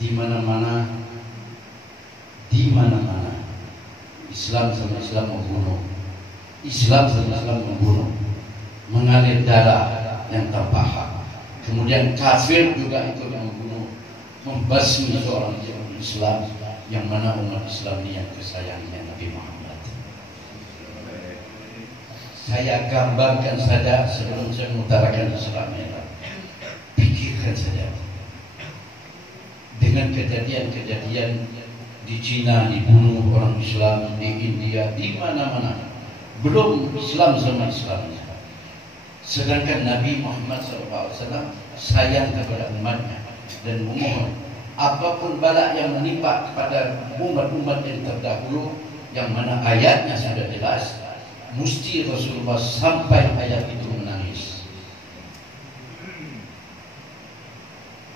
di mana-mana, di mana-mana Islam sama Islam membunuh, Islam sama Islam membunuh, mengalir darah yang tanpa hak. Kemudian kafir juga ikut membunuh, membasmi seorang Islam, yang mana umat Islam ini yang kesayangannya Nabi Muhammad. Saya gambarkan saja sebelum saya mengutarakan Islamnya. Pikirkan saja dengan kejadian-kejadian di Cina dibunuh orang Islam, di India, di mana-mana. Belum Islam sama Islamnya. Sedangkan Nabi Muhammad SAW sayang kepada umatnya dan memohon apapun bala yang menimpa kepada umat-umat yang terdahulu, yang mana ayatnya sudah jelas, mesti Rasulullah sampai ayat itu menangis.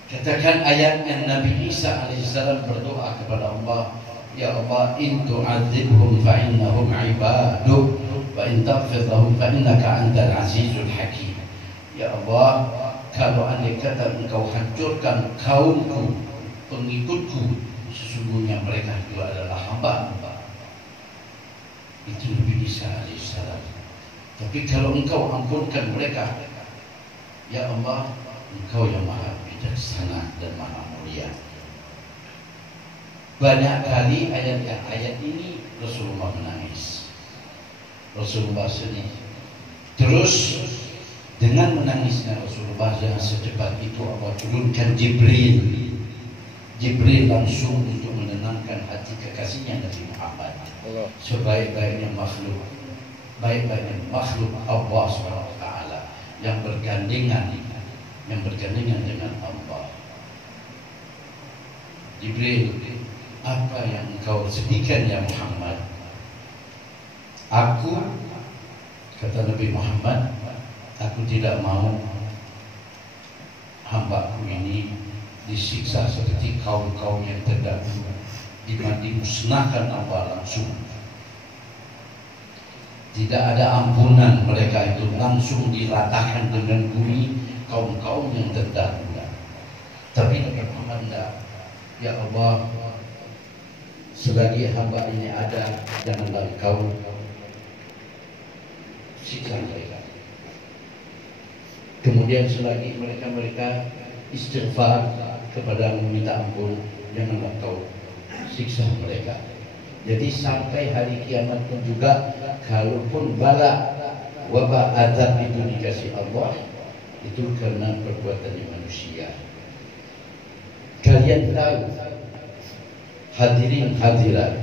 Katakan ayatnya Nabi Isa alaihissalam berdoa kepada Allah, ya Allah, in tu'adzibhum fa innahum ibaduk wa in taghfir lahum fa innaka antal azizul hakim. Ya Allah, kalau andai kata engkau hancurkan kaumku, pengikutku, sesungguhnya mereka itu adalah hamba-hamba. Itu Nabi Isa alaihissalam. Tapi kalau engkau ampunkan mereka, ya Allah, engkau yang maha bijaksana dan maha mulia. Banyak kali ayat ini Rasulullah menangis, Rasulullah sedih. Terus dengan menangisnya Rasulullah, yang secepat itu Allah turunkan Jibril. Jibril langsung untuk menenangkan hati kekasihnya Nabi Muhammad. Sebaik-baiknya makhluk, baik-baiknya makhluk Allah SWT yang bergandengan dengan Allah. Jibril, apa yang engkau sedihkan ya Muhammad? Aku, kata Nabi Muhammad, aku tidak mau hambaku ini disiksa seperti kaum-kaum yang terdahulu, di mana dimusnahkan Allah langsung. Tidak ada ampunan, mereka itu langsung diratakan dengan bumi kaum-kaum yang terdahulu. Tapi Nabi Muhammad tidak. Ya Allah, selagi hamba ini ada, janganlah Engkau siksa mereka. Kemudian selagi mereka istighfar kepada meminta ampun, janganlah Engkau siksa mereka. Jadi sampai hari kiamat pun juga, kalaupun bala wabah azab itu dikasih Allah, itu karena perbuatannya manusia. Kalian tahu, hadirin hadirat,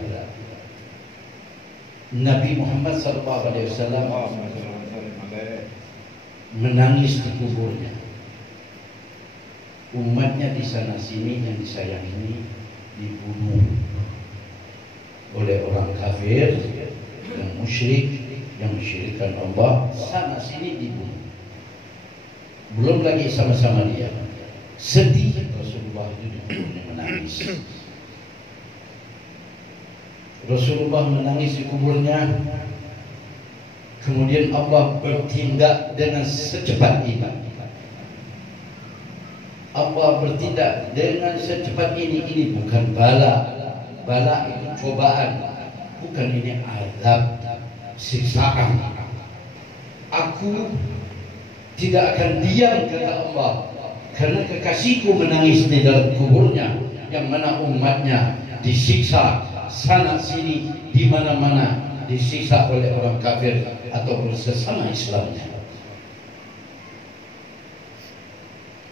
Nabi Muhammad SAW menangis di kuburnya. Umatnya di sana sini yang disayang ini dibunuh oleh orang kafir, yang musyrik, yang mensyirikkan Allah, sana sini dibunuh. Belum lagi sama-sama dia. Sedih Rasulullah itu dibunuhnya menangis. Rasulullah menangis di kuburnya. Kemudian Allah bertindak dengan secepat ini. Allah bertindak dengan secepat ini. Ini bukan bala. Bala itu cobaan. Bukan ini azab, siksaan. Aku tidak akan diam, kata Allah, karena kekasihku menangis di dalam kuburnya, yang mana umatnya disiksa sana sini, di mana-mana disiksa oleh orang kafir atau bersesama Islamnya.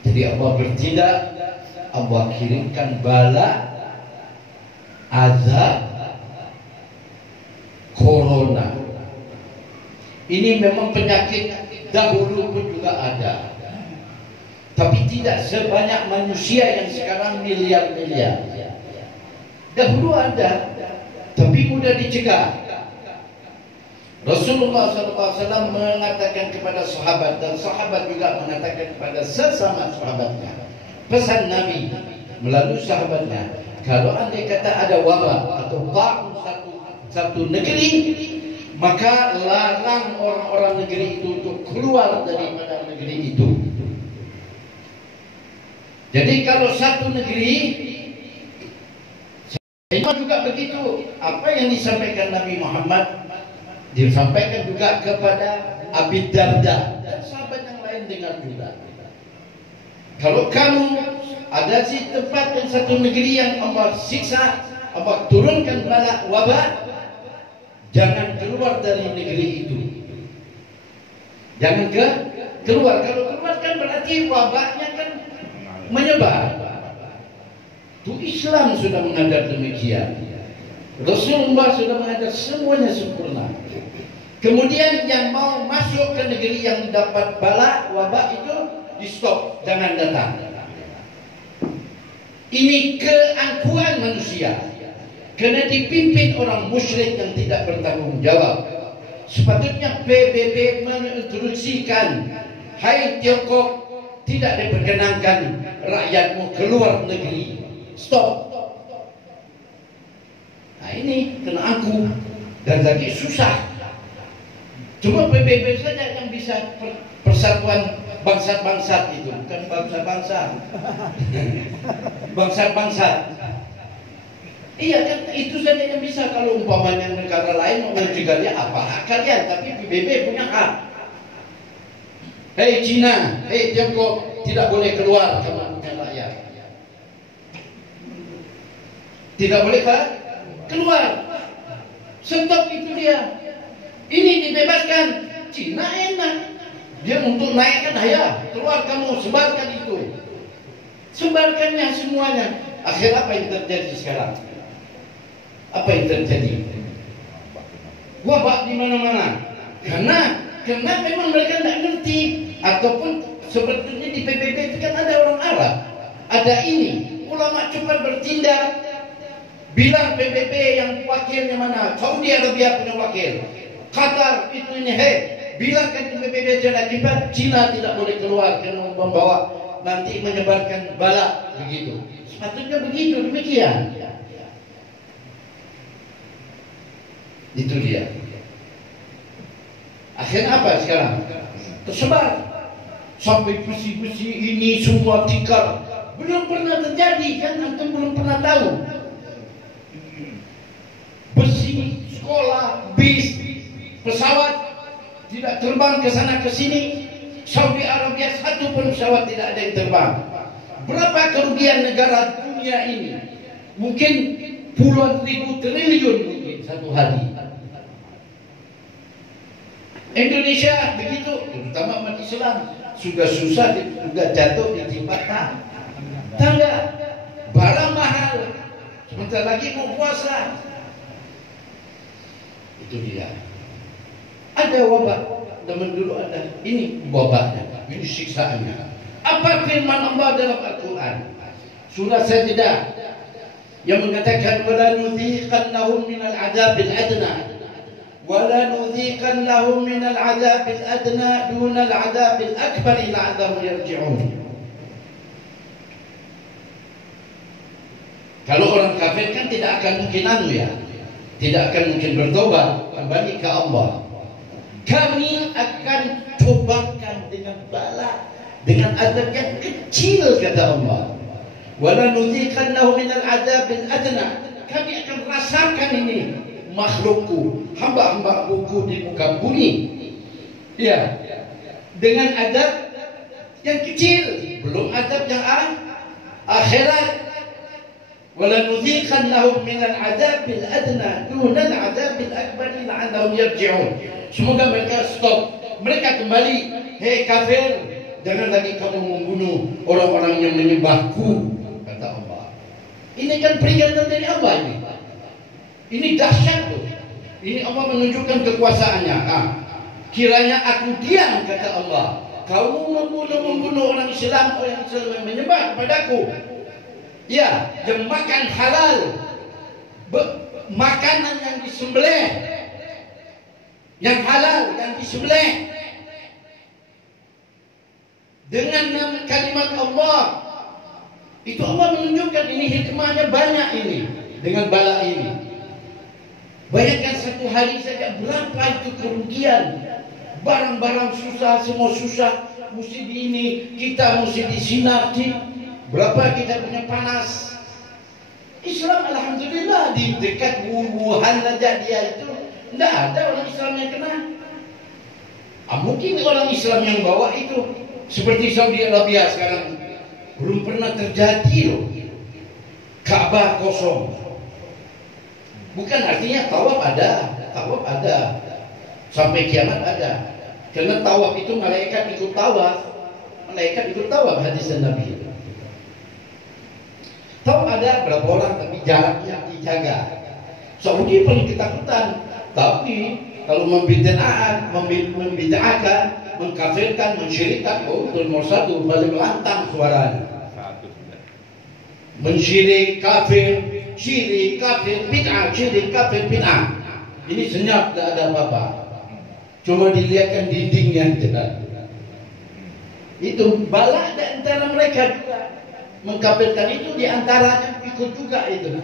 Jadi Allah bertindak, Allah kirimkan bala, azab, corona. Ini memang penyakit dahulu pun juga ada, tapi tidak sebanyak manusia yang sekarang miliar-miliar. Dahulu ada, tapi mudah dicegah. Rasulullah SAW mengatakan kepada sahabat, dan sahabat juga mengatakan kepada sesama sahabatnya, pesan Nabi melalui sahabatnya, kalau andai kata ada wabah atau ta'un satu negeri, maka larang orang-orang negeri itu untuk keluar daripada negeri itu. Jadi kalau satu negeri Ini juga begitu. Apa yang disampaikan Nabi Muhammad disampaikan juga kepada Abi Darda dan sahabat yang lain dengar juga. Kalau kamu ada di tempat dan satu negeri yang Allah siksa, Allah turunkan bala wabah, jangan keluar dari negeri itu. Jangan keluar. Kalau keluar kan berarti wabahnya kan menyebar. Itu Islam sudah mengajar demikian. Rasulullah sudah mengajar semuanya sempurna. Kemudian yang mau masuk ke negeri yang dapat bala wabah itu di stop, jangan datang. Ini keangkuhan manusia. Karena dipimpin orang musyrik yang tidak bertanggung jawab. Sepatutnya PBB menginstruksikan, hai Tiongkok, tidak diperkenankan rakyatmu keluar negeri. Stop. Nah ini kena angku dan lagi susah. Cuma PBB saja yang bisa persatuan bangsa-bangsa itu, bukan bangsa-bangsa. Bangsa-bangsa. Iya kan, itu saja yang bisa. Kalau umpamanya negara lain mau menjegalnya apa hak kalian, tapi PBB punya hak. Hei Cina, hei Tiongkok, tidak boleh keluar kamu punya rakyat. Tidak boleh keluar. Stop, itu dia. Ini dibebaskan. Cina enak. Dia untuk naikkan, ya keluar kamu, sebarkan itu. Sebarkannya semuanya. Akhir apa yang terjadi sekarang? Apa yang terjadi? Wabah di mana-mana. Karena memang mereka tidak ngerti. Ataupun sebetulnya di PBB itu kan ada orang Arab. Ada ini. Ulama cepat bertindak. Bilang PBB yang wakilnya mana? Saudi Arabia punya wakil. Qatar itu ini, bilangkan ke PBB cepat, Cina tidak boleh keluar karena membawa nanti menyebarkan bala begitu. Sepatutnya begitu, demikian. Itu dia. Akhirnya apa sekarang? Tersebar sampai besi-besi ini semua tikar. Belum pernah terjadi kan, antum belum pernah tahu. Besi, sekolah, bis, pesawat tidak terbang ke sana ke sini. Saudi Arabia satu pun pesawat tidak ada yang terbang. Berapa kerugian negara dunia ini? Mungkin puluhan ribu triliun mungkin satu hari. Indonesia begitu, terutama umat Islam sudah susah juga jatuh di timpa tangga. Barang mahal. Sebentar lagi mau puasa. Itu dia. Ada wabah, zaman dulu ada. Ini wabahnya, ini siksaannya. Apa firman Allah dalam Al-Quran? Surah Sajdah yang mengatakan wala nudziqannahum minal adzabil adna wala nudziqannahum minal adzabil adna dunal adzabil akbar la'allahum yarji'un. Kalau orang kafir kan tidak akan mungkin tidak akan mungkin bertobat kembali ke Allah. Kami akan cobakan dengan bala, dengan azab yang kecil, kata Allah. Wala nudziqannahum minal adzabil adna. Kami akan rasakan ini makhlukku, hamba-hambaku di muka bumi. Ya, dengan azab yang kecil, belum azab yang akhirat. Wala nudziqannahum minal adzabil adna dunal adzabil akbar la'allahum yarji'un. Semoga mereka stop, mereka kembali. Hei kafir, jangan lagi kamu membunuh orang-orang yang menyembahku, kata Allah. Ini kan peringatan dari Allah ini. Ini dahsyat loh. Ini Allah menunjukkan kekuasaannya. Kiranya aku diam, kata Allah. Kamu membunuh orang Islam, orang Islam yang menyembah kepadaku. Ya, yang makan halal, makanan yang disembelih, yang halal, yang disembelih dengan kalimat Allah. Itu Allah menunjukkan ini hikmahnya banyak ini dengan bala ini. Bayangkan satu hari saja berapa itu kerugian. Barang-barang susah, semua susah. Mesti di ini, kita mesti disinati. Berapa kita punya panas. Islam alhamdulillah di dekat Wuhan aja dia itu tidak ada orang Islam yang kena. Mungkin orang Islam yang bawa itu seperti Saudi Arabia sekarang belum pernah terjadi loh. Ka'bah kosong. Bukan artinya tawaf ada. Sampai kiamat ada. Karena tawaf itu malaikat ikut tawaf. Hadis Nabi. Tawaf ada berapa orang tapi jaraknya dijaga. Saudi paling ketakutan. Tapi kalau membid'ahkan, mengkafirkan, mensyirikkan, itu nomor satu paling lantang suaranya. Mensyirik, kafir, syirik, kafir, bid'ah, syirik, kafir, bid'ah. Ini senyap, tidak ada apa-apa. Cuma dilihatkan dindingnya jelas. Itu bala di antara mereka juga. Mengkafirkan itu di antaranya ikut juga itu.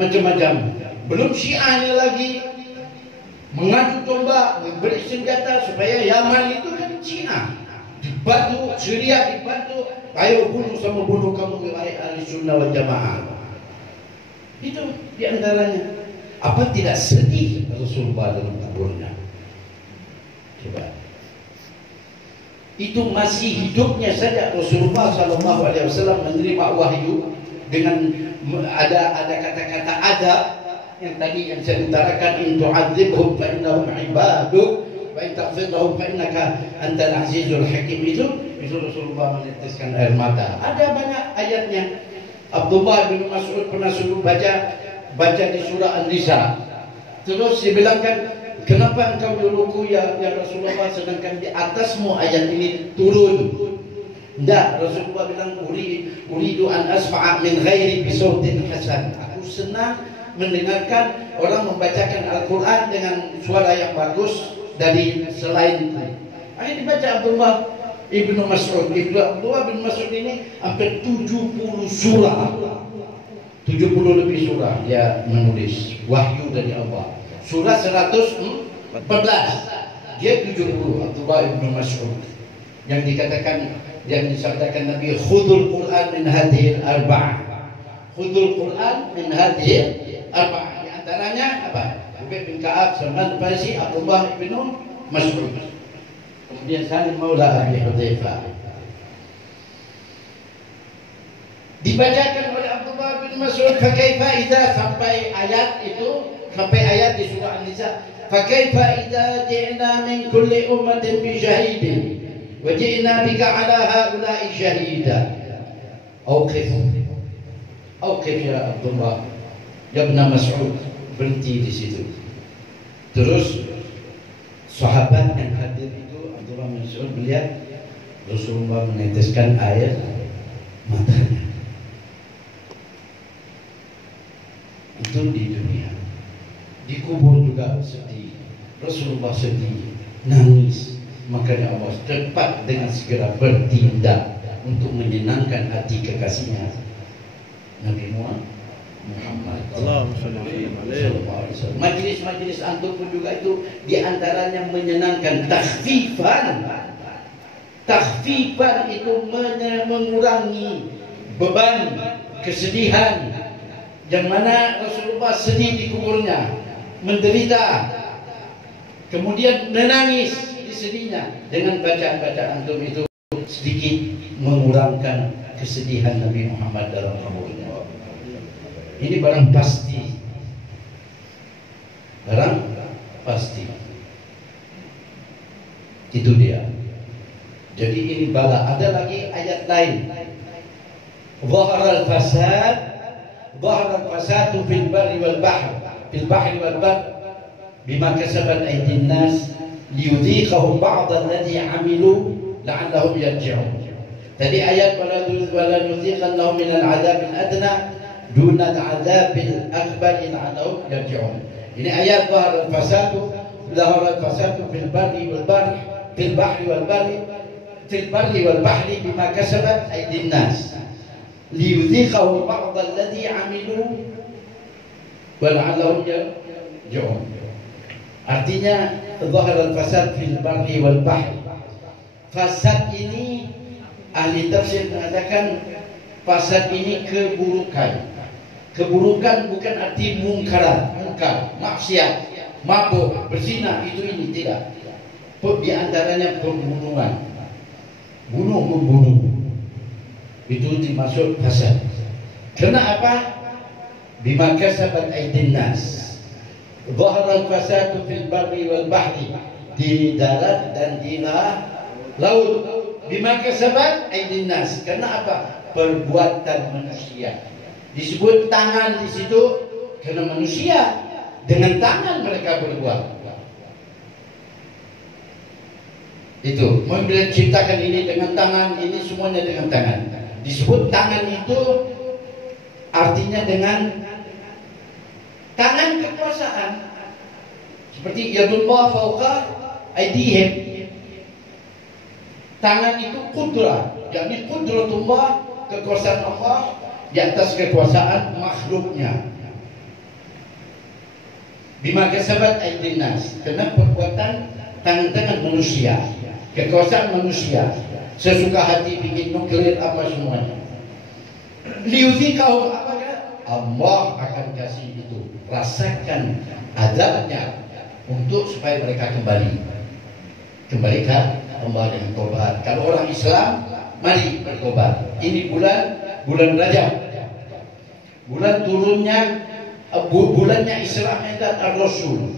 Macam-macam. Belum Syiahnya lagi mengadu domba, memberi senjata supaya Yaman itu kan Cina. Dibantu, Syria dibantu, ayo bunuh kamu wahai ahli sunnah wal jamaah. Itu di antaranya. Apa tidak sedih Rasulullah dalam kuburnya? Coba. Itu masih hidupnya saja Rasulullah SAW menerima wahyu dengan ada kata-kata adab yang tadi yang saya utarakan, in tu'adzibhum fa innahum ibaduk wa in taghfir lahum fa innaka antal azizul hakim. Itu Rasulullah meneteskan air mata. Ada banyak ayatnya. Abdullah bin Mas'ud pernah suruh baca di surah An-Nisa. Terus dibilangkan, kenapa engkau diruku ya Rasulullah sedangkan di atasmu ayat ini turun? Tidak, Rasulullah bilang uridu an asma'a min ghairi bisautin hasan. Aku senang mendengarkan orang membacakan Al-Quran dengan suara yang bagus dari selain itu. Akhirnya dibaca Abdullah ibnu Mas'ud. Abdullah bin Mas'ud ini hampir 70 surah, 70 lebih surah dia menulis wahyu dari Allah. Surah 114 dia 70. Abdullah ibnu Mas'ud yang dikatakan, yang disabdakan Nabi, khudul Quran min hadhil arba'ah. Khudul Quran min hadhil arba'ah. Di antaranya apa? Ubay bin Ka'ab, Salman Farisi, Abdullah ibnu Mas'ud. Kemudian Salim Maula Abi Hudzaifah. Dibacakan oleh Abdullah bin Mas'ud, fa kaifa idza, sampai ayat di surah An-Nisa, fa kaifa idza ji'na min kulli ummatin bi syahidin wa ji'na bika 'ala haula'i syahida. Auqif ya Abdullah, ya Ibn Mas'ud, berhenti di situ. Terus sahabat yang hadir itu, Abdullah bin Mas'ud melihat Rasulullah meneteskan air matanya. Itu di dunia. Di kubur juga sedih. Rasulullah sedih, nangis. Makanya Allah cepat dengan segera bertindak untuk menyenangkan hati kekasihnya Nabi Muhammad. Majlis-majlis antum pun juga itu diantaranya menyenangkan. Takhfifan itu mengurangi beban kesedihan, yang mana Rasulullah sedih di kuburnya, menderita, kemudian menangis di sedihnya. Dengan bacaan-bacaan antum itu sedikit mengurangkan kesedihan Nabi Muhammad dalam kuburnya. Ini barang pasti. Itu dia. Jadi ini bala. Ada lagi ayat lain. Zaharal fasadu fil bahri wal bahr bima kasabat aydin nas liyudhiqahum ba'd alladhi 'amilu la'allahum yarji'un. Tadi ayat wala yudhiqannahum min al-'adzabil adna duna al-'adzabil akbar la'allahum yarji'un. Ini ayat zaharal fasadu fil bahri wal bahri bima kasabat aydin nas liyudhiqahum ba'd alladhi 'amilu wa la'allahum yarji'un. Artinya zaharal fasad fil barri wal bahri. Fasad ini ahli tafsir mengatakan fasad ini keburukan. Keburukan bukan arti mungkar, maksiat, mabuk, berzina, itu ini tidak. Di antaranya pembunuhan, membunuh, itu dimaksud fasad. Karena apa? Bima kasabat aydin nas, dhahara al-fasadu fil barri wal bahri, di darat dan di laut. Bima kasabat aydin nas, karena apa? Perbuatan manusia. Disebut tangan di situ karena manusia dengan tangan mereka berbuat. Itu bila ciptakan ini dengan tangan, ini semuanya dengan tangan. Disebut tangan itu artinya dengan tangan kekuasaan. Seperti yadullah fawqa aydihim. Tangan itu kudrah, yakni qudratullah, kekuasaan Allah di atas kekuasaan makhluknya. Bima kasabat aydin nas, karena perbuatan tangan-tangan manusia, kekuasaan manusia, sesuka hati bikin nuklir apa semuanya. Liyudzikahum, apakah Allah akan kasih itu, rasakan azabnya untuk supaya mereka kembali ke Allah dengan tobat. Kalau orang Islam, mari bertobat. Ini bulan Rajab, bulan turunnya, bulannya Isra Mi'raj Ar-Rasul,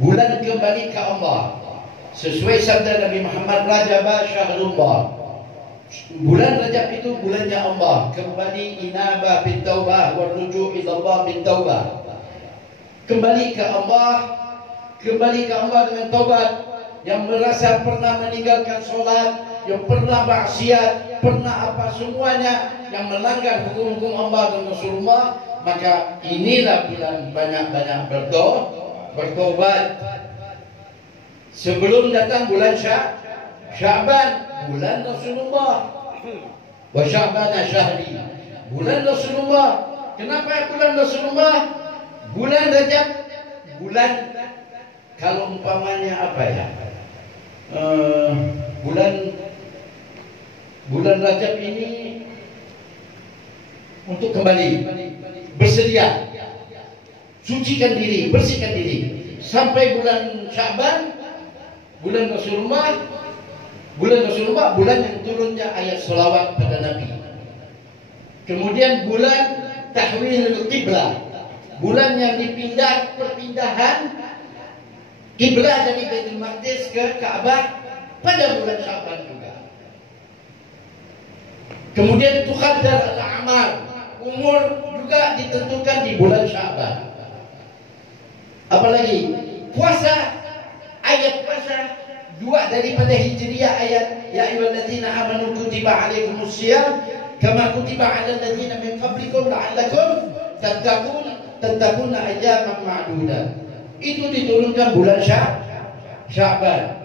bulan kembali ke Allah. Sesuai sabda Nabi Muhammad, Rajab syahrullah. Bulan Rajab itu bulannya Allah, kembali inabah bin taubah wa ruju' ila Allah bin taubah. Kembali ke Allah dengan taubat. Yang merasa pernah meninggalkan sholat, yang pernah maksiat, pernah apa semuanya, yang melanggar hukum-hukum Allah dan Rasulullah, maka inilah bulan banyak-banyak bertobat. Sebelum datang bulan Sya'ban, bulan Rasulullah. Wa Sya'bana syahri, bulan Rasulullah. Kenapa bulan Rasulullah? Bulan Rajab, bulan, kalau umpamanya apa ya, bulan Rajab ini untuk kembali bersedia, sucikan diri, bersihkan diri, sampai bulan Sya'ban, bulan Rasulullah, bulan yang turunnya ayat selawat pada Nabi. Kemudian bulan tahwil qiblah, bulan yang perpindahan kiblat dari Baitul Maqdis ke Ka'bah pada bulan Sya'ban juga. Kemudian tuqaddar al-a'mal, umur juga ditentukan di bulan Sya'ban. Apalagi puasa, ayat puasa dua daripada Hijriyah, ayat ya ayyuhalladzina amanu kutiba alaikumusiyam kama kutiba alal ladzina min qablikum la'allakum tattaquna ayyaman ma'dudat. Itu diturunkan bulan Sya'ban.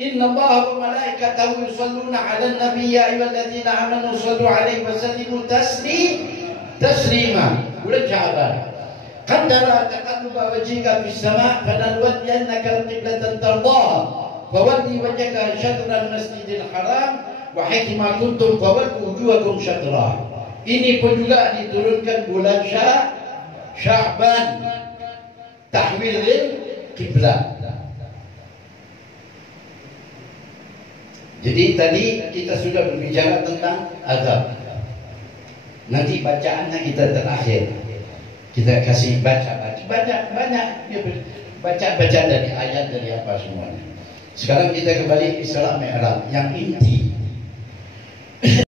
Inna Allaha wa malaikatahu yusalluna 'alan nabiy ya ayyuhalladzina amanu sallu 'alaihi wa sallimu taslima. Bulan Sya'ban. Qaddara taqalluba wajhika fis sama' falanwalliyannaka qiblatan tardaha fawalli wajhaka syatral masjidil haram wa haitsu ma kuntum fawallu wujuhakum syatrah. Ini pun juga diturunkan bulan Sya'ban. Tahwil kiblat. Jadi tadi kita sudah berbicara tentang azab. Nanti bacaannya kita terakhir. Kita kasih baca dari ayat, dari apa semuanya. Sekarang kita kembali Isra Mi'raj yang inti.